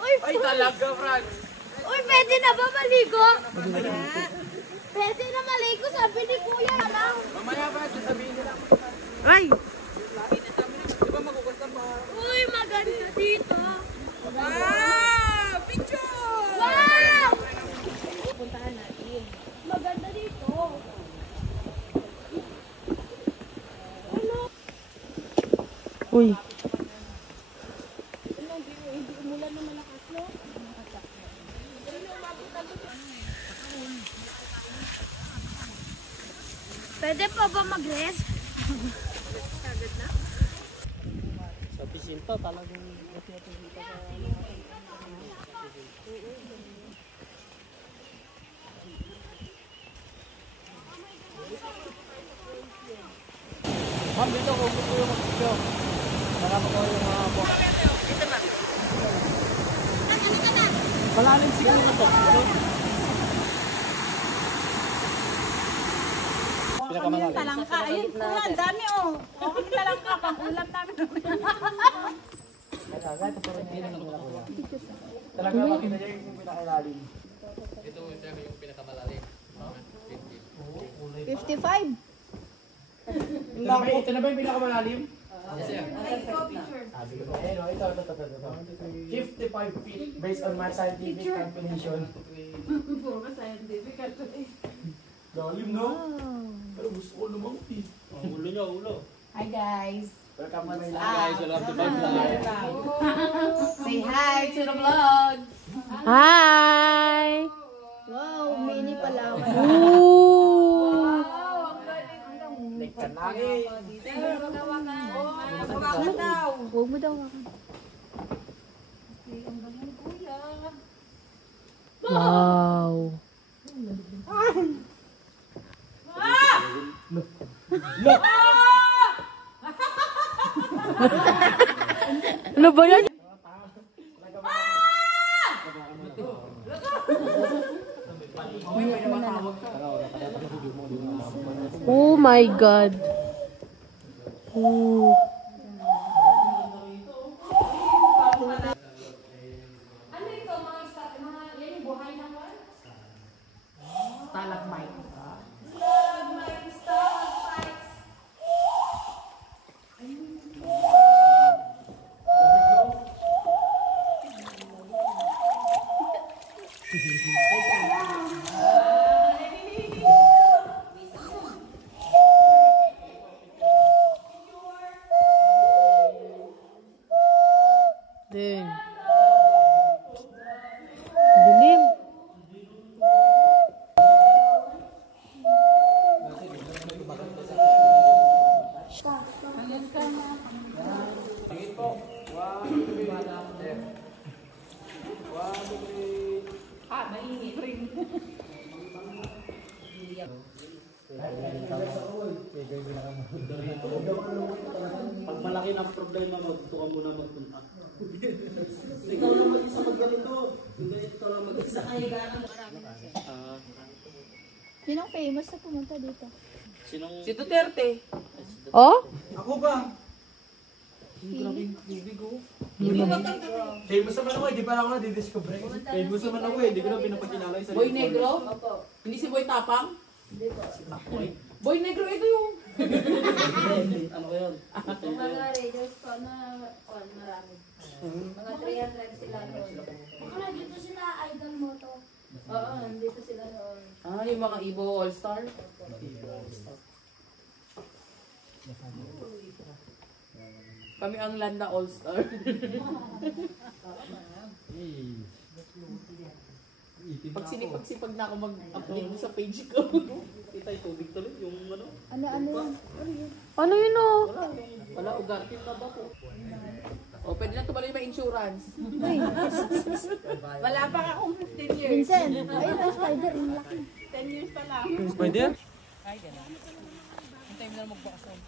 Uy, talaga, Fran. Uy, pwede na ba maligo? Pwede na maligo, sabi ni Kuya lang. Mamaya ba, sasabihin nila. Ay! Di ba magugas ng bahay? Uy, maganda dito. Wow! Picture! Wow! Puntahan natin. Maganda dito. Ano? Uy! Hindi umulan na malakas, no? Pwede pa ba mag-rest? Sa pisinta, talagang hati-hati dito sa... Ma'am, dito kung gusto yung mag-video. Marama ko yung mga box. Malalim siguro na to. Kami talangka. Ayun, kuya, ang dami oh. O, kami talangka. Pang-ulam namin. Talaga makita niya yung pinakalalim. Ito yung pinakamalalim. 55. Ito na ba yung pinakamalalim? Ay, picture. Sabi ko, ito. 55 feet based on my scientific calculation. Puro scientific. Lalim, no? Pero gusto ko lumang eh. Ulo niya, ulo. Hi guys. Welcome to my What's life. up? Guys, welcome to my life. Say hi to the vlog. Hi! Wow, mini pala ako. Ooh! Lekkan lagi. Huwag mo daw ako. Wow! Ano ba yan? Oh my God! Oh. Stalagmite. Ding. Dilim. Mainit rin. Pag malaki ng problema, magtukan mo na magpunta. Ikaw lang mag-isa mag-ganito. Ganito lang mag-isa. Sinong famous na pumunta dito? Sinong... Si Duterte. Oh? Ako ba? Grabe yung bibig ko. Famous naman ako, hindi pa ako na-discover. Famous naman ako, hindi ko na pinapakilala yung sarili. Boy Negro? Hindi si Boy Tapang? Hindi po. Boy Negro, ito yung... Ano ko yun? Mga radios ko na marami. Mga 300 sila doon. Baka nandito sila, idol mo to. Oo, nandito sila doon. Ah, yung mga Evo All-Star? Kami ang Landa All-Star. Pag sinipag-sipag na ako mag-update sa page ko. Kita yung tubig tuloy, yung ano? Ano yun? Ano yun oh? Wala, ugartin na ba po? O, pwede na tumalay may insurance. Wala pa akong 15 years. Vincent, ayun ang spider, ang laki. 10 years pa lang. Spider? Ay, gano'n. Hintay mo na magbakasyon.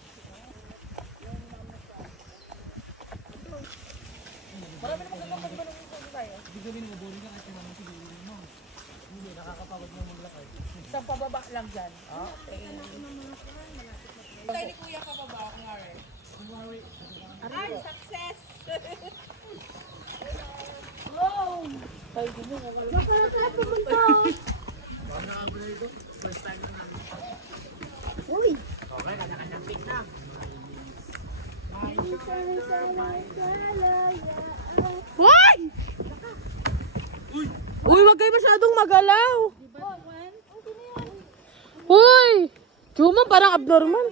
Marami naman kapag magbanong ito tayo. Hindi gawin mo, boring ka kasi naman siguro mo. Hindi, nakakapagod mo maglakay. Isang pababa lang dyan. Okay. Tayo ni Kuya pababa, kunwari. Ay, success! Wow! Hoy! Uy, wag kayo masyadong magalaw. Uy! Chuma, parang abnormal.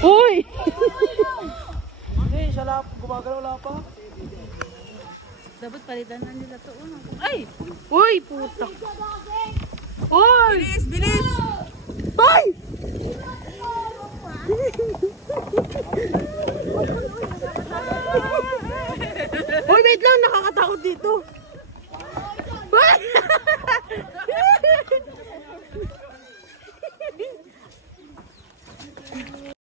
Uy! Hindi, siya lang. Gumagalaw lang pa. Dapat palitan na nila to. Ay! Uy, puta. Uy! Bilis, bilis! Hoy! Uy, wait lang, nakakatakot dito. Uy!